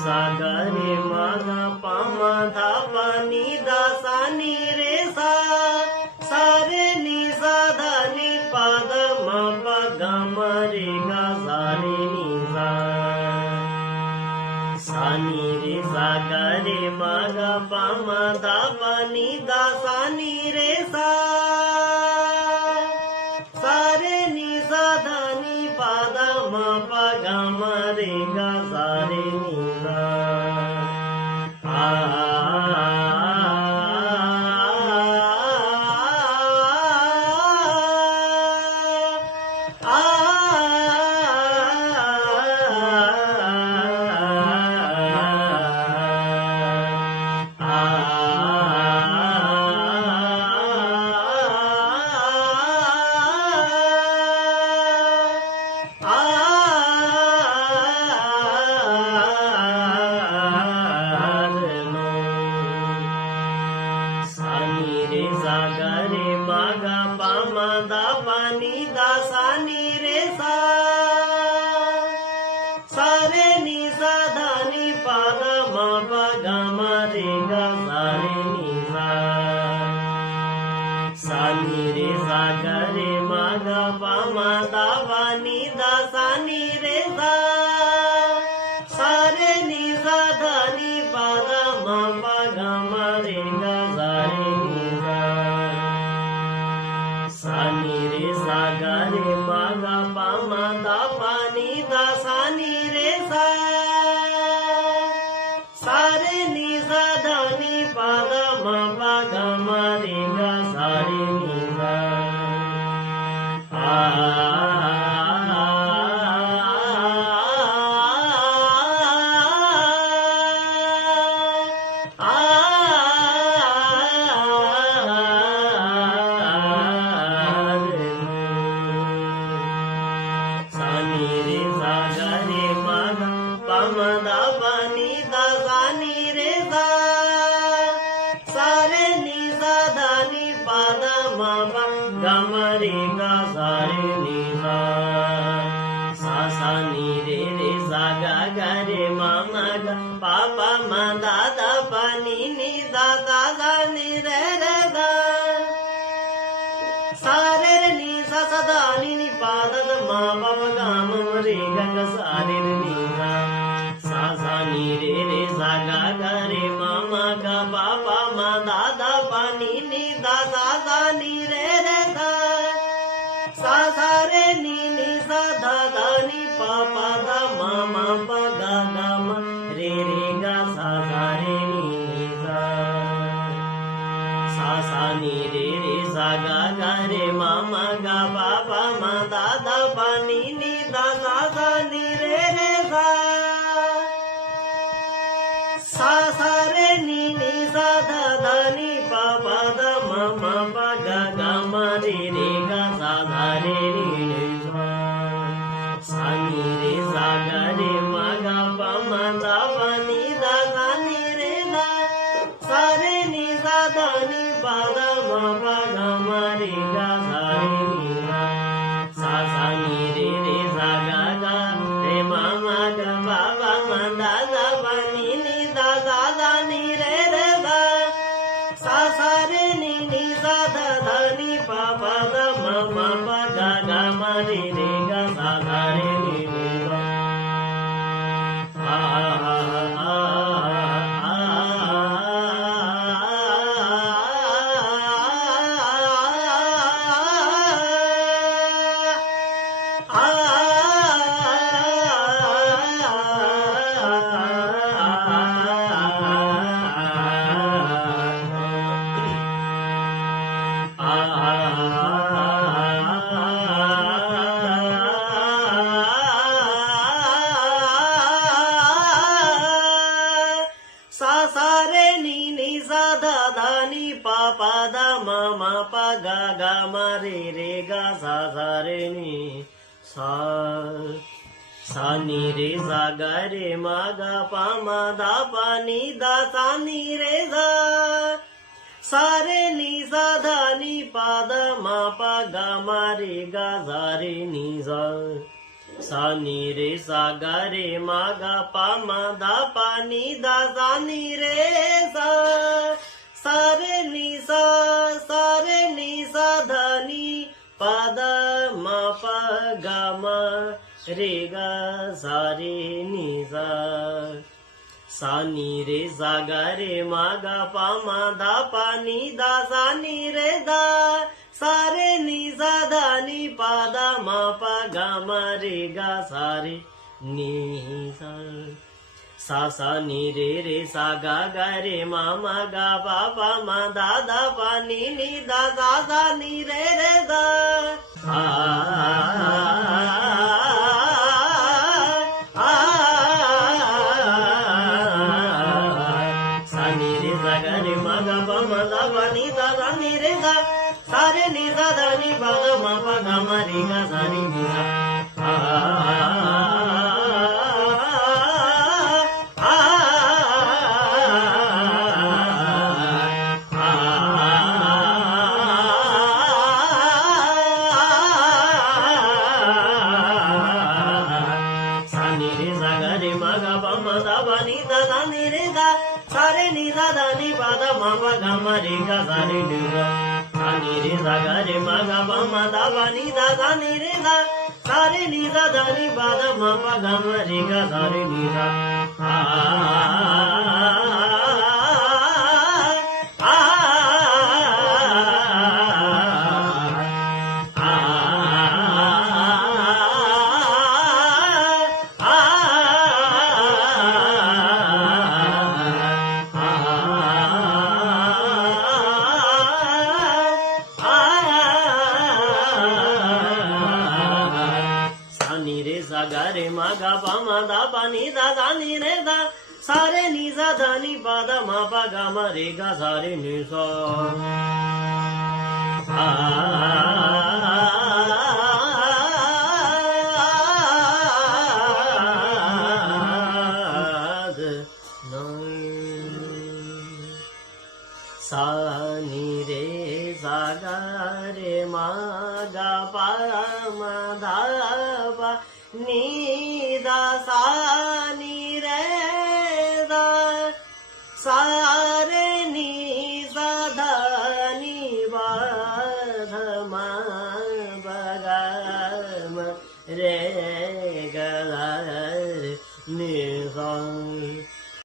सा गा रे मा गा पा मा धा पा नी दा सा नी रे सा सा रे नी सा धा नी पा दा मा पा गा मा रे गा सा रे नी सा सा नी रे सा गा रे मा गा पा मा धा पा नी दा सा नी रे सा सा रे नी सा धा नी पा दा मा पा गा मा रे गा सा रे नी सा सा नी रे सा गा रे मा गा पा मा धा पा नी दा सा नी रे सा सा रे नी सा धा नी पा दा मा पा गा मा रे गा सा रे नी सा सा नी रे सा गा रे मा गा पा मा धा पा नी धा सा नी रे सा सा रे नी सा धा नी पा धा मा पा गा मा रे गा सा रे नी सा नी रे सा गा रे मा गा पा मा धा पा नी धा सा नी रे धा सा रे नी सा धा नी पा धा मा पा गा मा रे गा सा रे नी सा सा नी रे सा गा गा रे मा मा गा पा पा मा धा धा पा नी धा सा सा नी रे धा सा नी रे सा गा रे मा गा पा मा धा पा नी धा सा नी रे धा सा रे नी धा धा नी पा धा मा पा गा मा रे गा सा रे नी धा सा रे नी धा धा नी पा धा मा पा गा मा रे गा सा रे नी धा सा नी रे सा गा रे मा गा पा मा धा पा नी धा सा नी रे धा सा रे नी धा धा नी पा धा मा पा गा मा रे गा सा रे नी धा सा गा रे मा गा पा मा धा पा नी धा सा नी रे धा सा रे नी सा धा नी पा धा मा पा गा मा रे गा सा रे नी सा सा नी रे सा गा रे मा गा पा मा धा पा नी